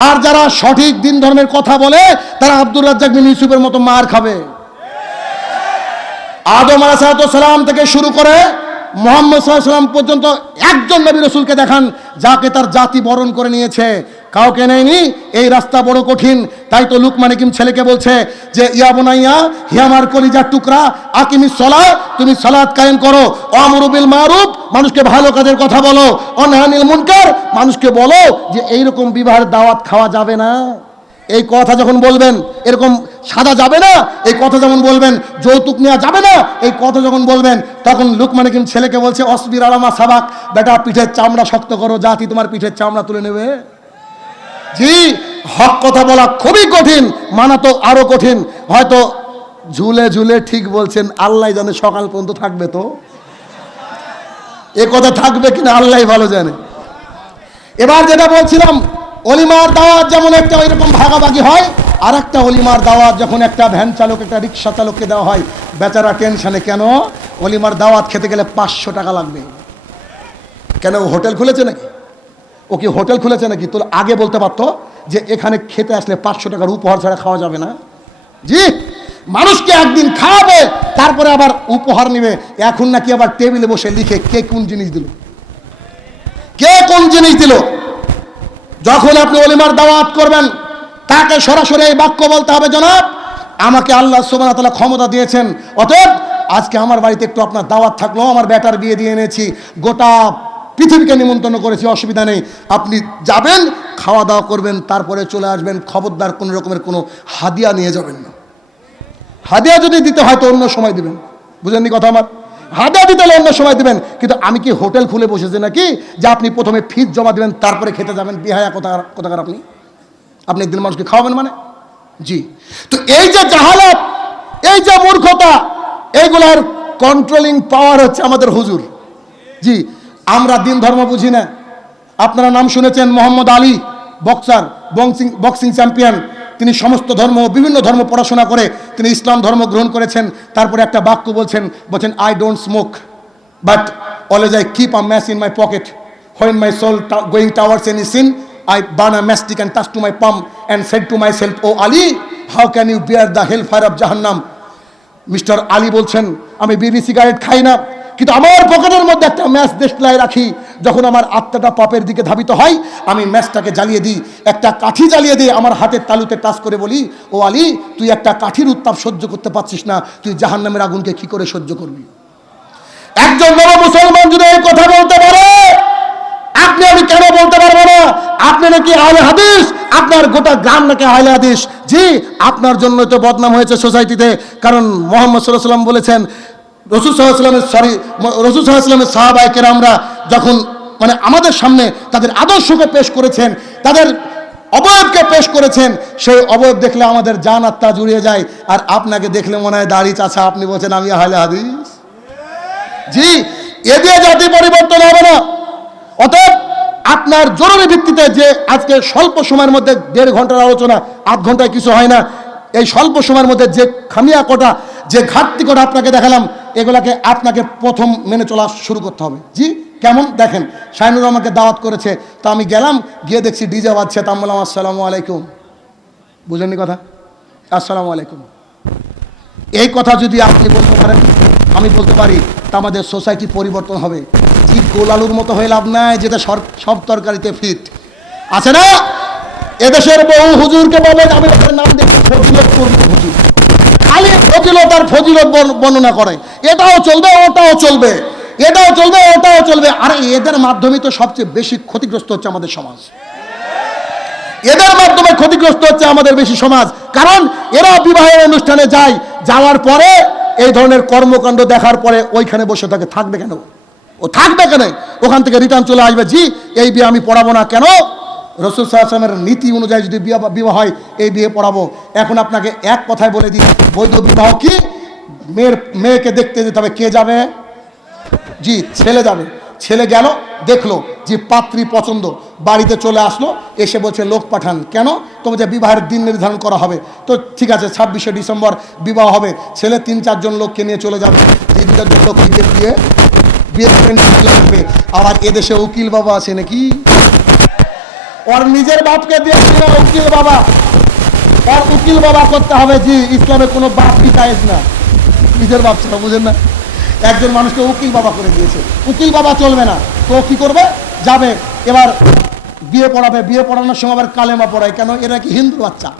আর যারা সঠিক দিন ধর্মের কথা বলে তারা আব্দুর রাজ্জাক বিন ইউসুফের মতো মার খাবে। আদম আলাইহিস সালাম থেকে শুরু করে মুহাম্মদ সাল্লাল্লাহু আলাইহি ওয়াসাল্লাম পর্যন্ত একজন নবী রাসূলকে দেখান যাকে তার জাতি বরণ করে নিয়েছে, কাউকে নেয়নি। এই রাস্তা বড় কঠিন। তাই তো লুকমান হাকিম ছেলেকে বলছে যে ইয়া বুনাইয়া, হে আমার কলিজার টুকরা, আকিমিস সালাত, তুমি সালাত কায়েম করো, আমরু বিল মারুফ, মানুষকে ভালো কাজের কথা বলো, অনহানিল মুনকার, মানুষকে বলো যে এইরকম বিবাহের দাওয়াত খাওয়া যাবে না। এই কথা যখন বলবেন, এরকম সাদা যাবে না, এই কথা যখন বলবেন, যৌতুক নেওয়া যাবে না, এই কথা যখন বলবেন, তখন লুকমান হাকিম ছেলেকে বলছে অসবির আলামা সাবাক, বেটা পিঠের চামড়া শক্ত করো, জাতি তোমার পিঠের চামড়া তুলে নেবে। জি, হক কথা বলা খুবই কঠিন, মানা তো আরো কঠিন। হয়তো ঝুলে ঝুলে ঠিক বলছেন, আল্লাহ জানে সকাল পর্যন্ত থাকবে তো, এ কথা থাকবে কিনা আল্লাহ ভালো জানে। এবার যেটা বলছিলাম, অলিমার দাওয়াত যেমন একটা ওইরকম ভাগাভাগি হয়, আর একটা অলিমার দাওয়াত যখন একটা ভ্যান চালক একটা রিক্সা চালককে দেওয়া হয়, বেচারা টেনশনে, কেন অলিমার দাওয়াত খেতে গেলে 500 টাকা লাগবে। কেন হোটেল খুলেছে নাকি? ও কি হোটেল খুলেছে নাকি? তো আগে বলতে পারতো যে এখানে খেতে আসলে 500 টাকার উপহার ছাড়া খাওয়া যাবে না। জি, মানুষকে একদিন খাওয়াবে, তারপরে আবার উপহার নিবে। এখন নাকি আবার টেবিলে বসে লিখে কে কোন জিনিস দিল, কে কোন জিনিস দিল। যখন আপনি অলিমার দাওয়াত করবেন, তাকে সরাসরি এই বাক্য বলতে হবে, জনাব আমাকে আল্লাহ সুবহানাহু ওয়া তাআলা ক্ষমতা দিয়েছেন, অতএব আজকে আমার বাড়িতে একটু আপনার দাওয়াত থাকলো, আমার বেটার বিয়ে দিয়ে এনেছি, গোটা পৃথিবীকে নিমন্ত্রণ করেছি, অসুবিধা নেই, আপনি যাবেন, খাওয়া দাওয়া করবেন, তারপরে চলে আসবেন। খবরদার কোনো রকমের কোনো হাদিয়া নিয়ে যাবেন না। হাদিয়া যদি দিতে হয় তো অন্য সময় দিবেন, বুঝেননি কথা আমার? হাদিয়া দিতে হলে অন্য সময় দিবেন। কিন্তু আমি কি হোটেল খুলে বসেছি নাকি যে আপনি প্রথমে ফিস জমা দিবেন তারপরে খেতে যাবেন? বিহায়া কোথাকার আপনি একদিন মানুষকে খাওয়াবেন মানে? জি, তো এই যে জাহালাত, এই যে মূর্খতা, এইগুলার কন্ট্রোলিং পাওয়ার হচ্ছে আমাদের হুজুর। জি, আমরা দিন ধর্ম বুঝি না। আপনারা নাম শুনেছেন Mohammad Ali, boxer, boxing champion. তিনি সমস্ত ধর্ম, বিভিন্ন ধর্ম পড়াশোনা করে তিনি ইসলাম ধর্ম গ্রহণ করেছেন। তারপরে একটা বাক্য বলছেন, I don't smoke but always I keep a match in my pocket, when my soul going towards any sin I burn a matchstick and touch to my palm and said to myself, "Oh Ali, how can you bear the hellfire of Jahannam?" Mister Ali বলছেন, আমি বিড়ি cigarette খাই না, কিন্তু আমার পকেটের মধ্যে একটা ম্যাচ দেশলাই রাখি। যখন আমার আত্মাটা পাপের দিকে ধাবিত হয়, আমি ম্যাচটাকে জ্বালিয়ে দিই, একটা কাঠি জ্বালিয়ে দিই, আমার হাতের তালুতে টাচ করে বলি, ও আলী, তুই একটা কাঠির উত্তাপ সহ্য করতে পারছিস না, তুই জাহান্নামের আগুনকে কি করে সহ্য করবি? একজন বড় মুসলমান যদি এই কথা বলতে পারে, আপনি আমি কেন বলতে পারবো না? আপনি নাকি আহলে হাদিস, আপনার গোটা গ্রাম নাকি আহলে হাদিস। জি, আপনার জন্য তো বদনাম হয়েছে সোসাইটিতে। কারণ মুহাম্মদ সাল্লাল্লাহু আলাইহি ওয়াসাল্লাম বলেছেন, রাসূল সাল্লাল্লাহু আলাইহি ওয়াসাল্লামের সাহাবায়ে কেরামরা যখন আমাদের সামনে তাদের আদর্শকে পেশ করেছেন, তাদের অবয়বকে পেশ করেছেন, সেই অবয়ব দেখলে আমাদের জান আত্মা জুড়িয়ে যায়। আর আপনাকে দেখলে মনে হয় দাড়ি চাচা, আপনি বলছেন আমি আহলে হাদিস। জি, এ দিয়ে জাতি পরিবর্তন হবে না। অতএব আপনার জরুরি ভিত্তিতে যে আজকে স্বল্প সময়ের মধ্যে 1.5 ঘন্টার আলোচনা, 8 ঘন্টায় কিছু হয় না, এই স্বল্প সময়ের মধ্যে যে খামিয়া কটা, যে ঘাটতি কটা আপনাকে দেখালাম, এগুলাকে আপনাকে প্রথম মেনে চলা শুরু করতে হবে। জি, কেমন দেখেন, শাহিনুর আমাকে দাওয়াত করেছে, তো আমি গেলাম, গিয়ে দেখছি ডিজে বাজছে, তা আমি বললাম আসসালামু আলাইকুম। বুঝলেননি কথা? আসসালামু আলাইকুম। এই কথা যদি আপনি বলতে পারেন, আমি বলতে পারি, তা আমাদের সোসাইটি পরিবর্তন হবে। ঠিক গোল আলুর মতো হয়ে লাভ নাই যেটা সব তরকারিতে ফিট আছে না। এদেশের বহু হুজুরকে বলেন, আমি ওদের নাম দেখি ফজিলতপুর হুজুর, খালি ফজিলত আর ফজিলত বর্ণনা করে, এটাও চলবে ওটাও চলবে, এটাও চলবে ওটাও চলবে। আরে এদের মাধ্যমে তো সবচেয়ে বেশি ক্ষতিগ্রস্ত হচ্ছে আমাদের সমাজ, এদের মাধ্যমে ক্ষতিগ্রস্ত হচ্ছে আমাদের বেশি সমাজ। কারণ এরা বিবাহের অনুষ্ঠানে যায়, যাওয়ার পরে এই ধরনের কর্মকাণ্ড দেখার পরে ওইখানে বসে থাকবে কেন? ও থাকবে কেন? ওখান থেকে রিটার্ন চলে আসবে, জি এই বিয়ে আমি পড়াবো না। কেন? রাসূল সাল্লাল্লাহু আলাইহি ওয়াসাল্লামের নীতি অনুযায়ী যদি বিবাহ হয়, এই বিয়ে পড়াবো। এখন আপনাকে এক কথায় বলে দিই, বৈধ বিবাহ কি? মেয়েকে দেখতে যেতে হবে। কে যাবে? জি, ছেলে যাবে। ছেলে গেল, দেখলো যে পাত্রী পছন্দ, বাড়িতে চলে আসলো, এসে বলছে লোক পাঠান। কেন? তোমার যে বিবাহের দিন নির্ধারণ করা হবে। তো ঠিক আছে, 26শে ডিসেম্বর বিবাহ হবে। ছেলে 3-4 জন লোককে নিয়ে চলে যাবে, যে 2 জন লোক দিয়ে বিয়ে। আবার এদেশে উকিল বাবা আছে নাকি? ওর নিজের বাপকে দিয়ে উকিল বাবা, আর উকিল বাবা করতে হবে। জি, ইসলামে কোনো বাপ কি জায়েজ না, নিজের বাপ ছিল, বুঝেন না? একজন মানুষকে উকিল বাবা করে দিয়েছে, উকিল বাবা চলবে না, তো কি করবে? যাবে এবার বিয়ে পড়াবে, বিয়ে পড়ানোর সময় আবার কালেমা পড়ায়, কেন? এরা কি হিন্দু বাচ্চা?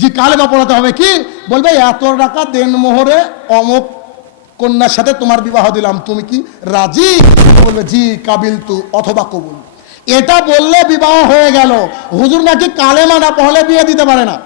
জি, কালেমা পড়াতে হবে। কি বলবে? এত টাকা দেন মোহরে অমুক কন্যার সাথে তোমার বিবাহ দিলাম, তুমি কি রাজি? বলবে জি কাবিল তু অথবা কবুল। এটা বললে বিবাহ হয়ে গেল। হুজুর নাকি কালেমা না পড়লে বিয়ে দিতে পারে না,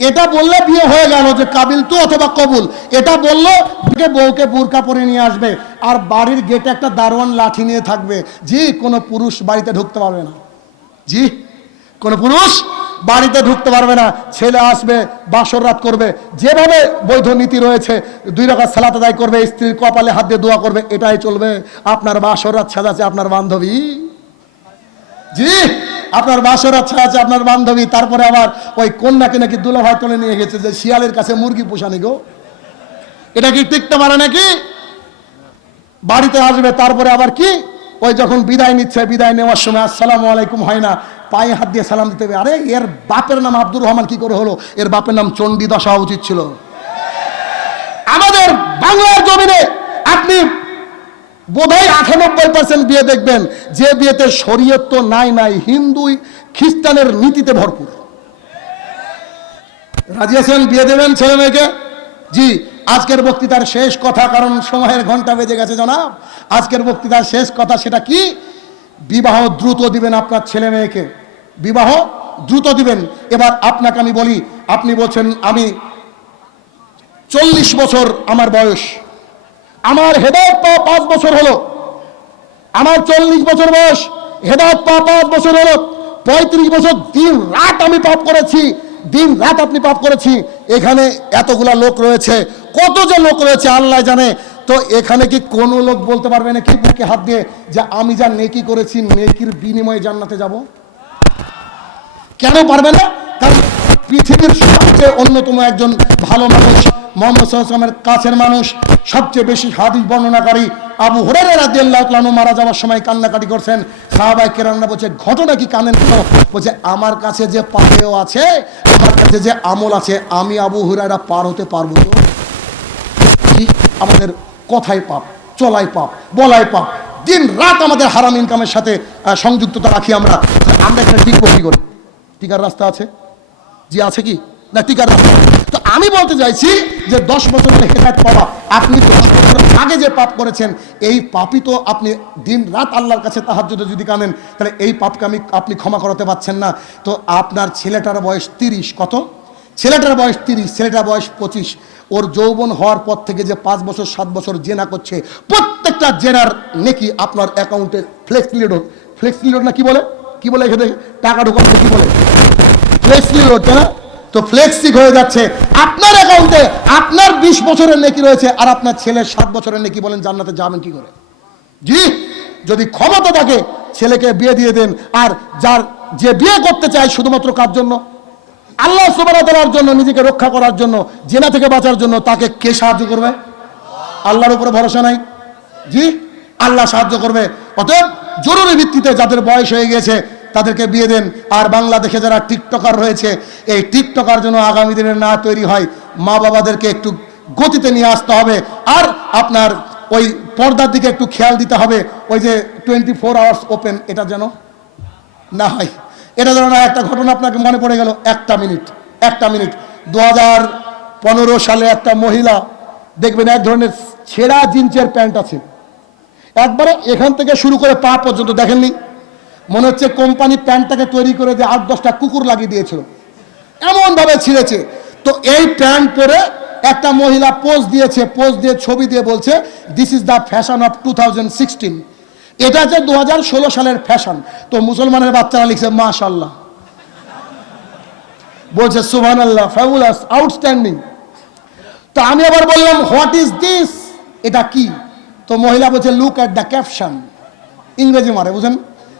এটা বললে বিয়ে হয়ে গেল যে কাবিল তু অথবা কবুল। এটা বললো বউকে বোরকা পরে নিয়ে আসবে, আর বাড়ির গেটে একটা দারোয়ান লাঠি নিয়ে থাকবে। জি, কোনো পুরুষ বাড়িতে ঢুকতে পারবে না। জি, কোনো পুরুষ বাড়িতে ঢুকতে পারবে না। ছেলে আসবে, বাসর রাত করবে, যেভাবে বৈধ নীতি রয়েছে, 2 রাকাত সালাত আদায় করবে, স্ত্রীর কপালে হাত দিয়ে দোয়া করবে, এটাই চলবে। আপনার বাসর রাত সাজাচ্ছে আপনার বান্ধবী। জি, আপনার বাসর রাত সাজাচ্ছে আপনার বান্ধবী, তারপরে আবার ওই কন্যাকে নাকি দুলাভাই তুলে নিয়ে গেছে যে শিয়ালের কাছে মুরগি পোষানি গো। এটা কি টিকতে পারে নাকি? বাড়িতে আসবে, তারপরে আবার কি ওই যখন বিদায় নিচ্ছে, বিদায় নেওয়ার সময় আসসালামু আলাইকুম হয় না, পায়ে হাত দিয়ে সালাম দিতে হবে। আরে এর বাপের নাম আব্দুর রহমান কি করে হলো? এর বাপের নাম চণ্ডীদাস হওয়া উচিত ছিল। আমাদের বাংলার জমিনে আপনি বোধহয় 98% বিয়ে দেখবেন যে বিয়েতে শরীয়ত তো নাই, হিন্দু খ্রিস্টানের নীতিতে ভরপুর। রাজি আছেন বিয়ে দেবেন ছেলে মেয়েকে? জি, আজকের বক্তৃতার শেষ কথা, কারণ সময়ের ঘন্টা বেজে গেছে জনাব। আজকের বক্তৃতার শেষ কথা সেটা কি? বিবাহ দ্রুত দিবেন আপনার ছেলে মেয়েকে, বিবাহ দ্রুত দিবেন। এবার আপনাকে আমি বলি, আপনি বলছেন আমি 40 বছর আমার বয়স, আমার হেদায়েত পাওয়া 5 বছর হলো, আমার 40 বছর বয়স, হেদায়েত পাওয়া 5 বছর হলো, 35 বছর দিন রাত আমি পাপ করেছি, দিন রাত আপনি পাপ করেছি। এখানে এতগুলা লোক রয়েছে, কত যে লোক রয়েছে আল্লাহ জানে। তো এখানে কি কোনো লোক বলতে পারবে নাকি বুকে হাত দিয়ে যে আমি যা নেকি করেছি নেকির বিনিময়ে জান্নাতে যাব? কেন পারবে না? কারণ পৃথিবীর সবচেয়ে অন্যতম একজন ভালো মানুষ, মুহাম্মদ সাল্লাল্লাহু আলাইহি ওয়াসাল্লামের কাছের মানুষ, সবচেয়ে বেশি হাদিস বর্ণনাকারী আবু হুরায়রা রাদিয়াল্লাহু তাআলা আনহু মারা যাওয়ার সময় কান্নাকাটি করছেন। সাহাবায়ে কেরামরা বলছে ঘটনা কি, কানেন কেন? বলছে আমার কাছে যে পাপেও আছে, আমার কাছে যে আমল আছে, আমি আবু হুরায়রা পার হতে পারবো তো? আমাদের কথায় পাপ, চলাই পাপ, বলাই পাপ, দিন রাত আমাদের হারাম ইনকামের সাথে সংযুক্ততা রাখি। আমরা এখানে টিকবো কি করে? টিকার রাস্তা আছে? জি আছে কি না টিকার রাস্তা? তো আমি বলতে চাইছি যে 10 বছর হলে হেদায়েত পাওয়া, আপনি 10 বছর আগে যে পাপ করেছেন এই পাপই তো আপনি দিন রাত আল্লাহর কাছে তাহাজ্জুদে যদি কানেন, তাহলে এই পাপকে আপনি ক্ষমা করাতে পারছেন না। তো আপনার ছেলেটার বয়স 30, কত? ছেলেটার বয়স 30, ছেলেটার বয়স 25। ওর যৌবন হওয়ার পর থেকে যে 5 বছর 7 বছর জেনা করছে, প্রত্যেকটা জেনার নেকি আপনার অ্যাকাউন্টে ফ্লেক্সি লোড না কি বলে, কি বলে এখানে টাকা ঢোকানো কি বলে, ফ্লেক্সি লোড, তাই না? তো ফ্লেক্সি হয়ে যাচ্ছে আপনার অ্যাকাউন্টে। আপনার 20 বছরের নেকি রয়েছে, আর আপনার ছেলের 7 বছরের নেকি, বলেন জান্নাতে যাবেন কি করে? জি, যদি ক্ষমতা থাকে ছেলেকে বিয়ে দিয়ে দেন। আর যে বিয়ে করতে চায় শুধুমাত্র কার জন্য? আল্লাহ সুবহানাহু ওয়া তাআলার জন্য, নিজেকে রক্ষা করার জন্য, জেনা থেকে বাঁচার জন্য, তাকে কে সাহায্য করবে? আল্লাহর উপরে ভরসা নাই? জি, আল্লাহ সাহায্য করবে। অতএব জরুরি ভিত্তিতে যাদের বয়স হয়ে গেছে তাদেরকে বিয়ে দেন। আর বাংলাদেশে যারা টিকটকার রয়েছে, এই টিকটকার জন্য আগামী দিনে না তৈরি হয়, মা বাবাদেরকে একটু গতিতে নিয়ে আসতে হবে। আর আপনার ওই পর্দার দিকে একটু খেয়াল দিতে হবে, ওই যে 24 আওয়ার্স ওপেন, এটা যেন না হয়। এটা যেন না। একটা ঘটনা আপনাকে মনে পড়ে গেল, একটা মিনিট 2015 সালে একটা মহিলা দেখবেন এক ধরনের ছেঁড়া জিন্সের প্যান্ট আছে, একবারে এখান থেকে শুরু করে পা পর্যন্ত, দেখেননি? মনে হচ্ছে কোম্পানি প্যান্টটাকে তৈরি করে দিয়ে 8-10টা কুকুর লাগিয়ে দিয়েছিল, এমন ভাবে ছিঁড়েছে। তো এই প্যান্ট পরে একটা মহিলা পোজ দিয়েছে, পোজ দিয়ে ছবি দিয়ে বলছে this is the fashion of 2016। এটা হচ্ছে 2016 সালের ফ্যাশন। তো মুসলমানের বাচ্চারা লিখছে মাশাআল্লাহ, বলছে সুবহানাল্লাহ, ফ্যাবুলাস, আউটস্ট্যান্ডিং। তো আমি আবার বললাম হোয়াট ইজ দিস, এটা কি? তো মহিলা বলছে লুক অ্যাট দ্য ক্যাপশন। ইংরেজি মারে, বুঝেন?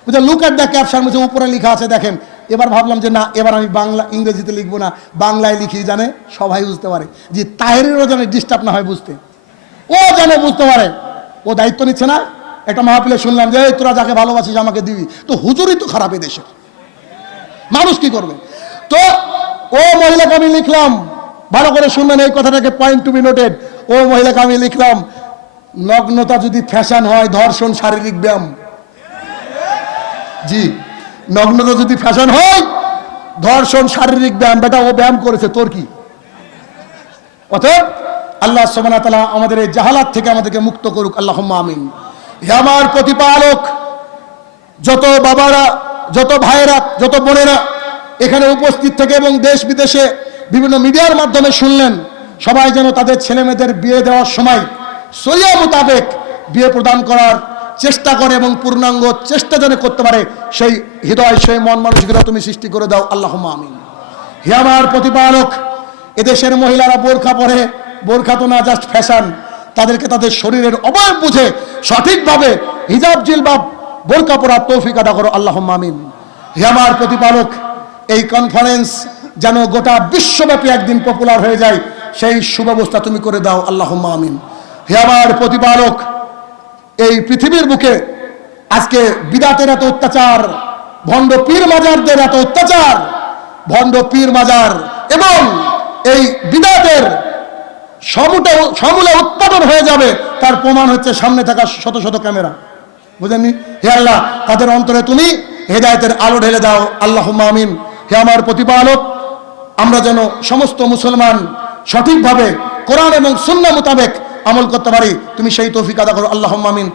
বলছে লুক অ্যাট দ্য ক্যাপশন, বলছে উপরে লেখা আছে দেখেন। এবার ভাবলাম যে না, এবার আমি ইংরেজিতে লিখবো না, বাংলায় লিখি, জানে সবাই বুঝতে পারে। যে তাহেরেরও যেন ডিস্টার্ব না হয় বুঝতে, ও যেন বুঝতে পারে। ও দায়িত্ব নিচ্ছে না, একটা মাহফিলে শুনলাম যে এই তোরা যাকে ভালোবাসিস আমাকে দিবি, তো হুজুরই তো খারাপ দেশে, মানুষ কি করবে? তো ও মহিলাকে আমি লিখলাম, ভালো করে শুনবেন এই কথাটাকে, পয়েন্ট টু বি নোটেড। ও মহিলাকে আমি লিখলাম, নগ্নতা যদি ফ্যাশন হয়, ধর্ষণ শারীরিক ব্যায়াম। জি, নগ্নতা যদি ফ্যাশন হয়, ধর্ষণ শারীরিক ব্যায়াম। বেটা ও ব্যায়াম করেছে, তোর কি? অতএব আল্লাহ সুবহানাহু ওয়া তাআলা আমাদের এই জাহালাত থেকে আমাদেরকে মুক্ত করুক, আল্লাহুম্মা আমিন। হে আমার প্রতিপালক, যত বাবারা, যত ভাইয়েরা, যত বোনেরা এখানে উপস্থিত থেকে এবং দেশ বিদেশে বিভিন্ন মিডিয়ার মাধ্যমে শুনলেন, সবাই যেন তাদের ছেলে মেয়েদের বিয়ে দেওয়ার সময় শরিয়া মোতাবেক বিয়ে প্রদান করার চেষ্টা করে এবং পূর্ণাঙ্গ চেষ্টা যেন করতে পারে, সেই হৃদয়, সেই মন মানসিকতা তুমি সৃষ্টি করে দাও, আল্লাহুম্মা আমিন। হে আমার প্রতিপালক, এদেশের মহিলারা বোরখা পরে, বোরখা তো না জাস্ট ফ্যাশন, তাদেরকে তাদের শরীরের অবয়ব বুঝে সঠিকভাবে হিজাব জিলবাব বোরকা পরার তৌফিক আদা করো, আল্লাহুম্মা আমিন। হে আমার প্রতিপালক, এই কনফারেন্স যেন গোটা বিশ্বব্যাপী একদিন পপুলার হয়ে যায়, সেই সুব্যবস্থা তুমি করে দাও, আল্লাহুম্মা আমিন। হে আমার প্রতিপালক, এই পৃথিবীর বুকে আজকে বিদাতের এত অত্যাচার, ভণ্ড পীর মাজারদের এত অত্যাচার, ভণ্ড পীর মাজার এবং এই বিদাতের সমূলে উৎপাদন হয়ে যাবে, তার প্রমাণ হচ্ছে সামনে থাকা শত শত ক্যামেরা। বুঝেননি? হে আল্লাহ, তাদের অন্তরে তুমি হেদায়েতের আলো ঢেলে দাও, আল্লাহুম্মা আমিন। হে আমার প্রতিপালক, আমরা যেন সমস্ত মুসলমান সঠিকভাবে কোরআন এবং সুন্নাহ মোতাবেক আমল করতে পারি, তুমি সেই তৌফিক আদা করো, আল্লাহুম্মা আমিন।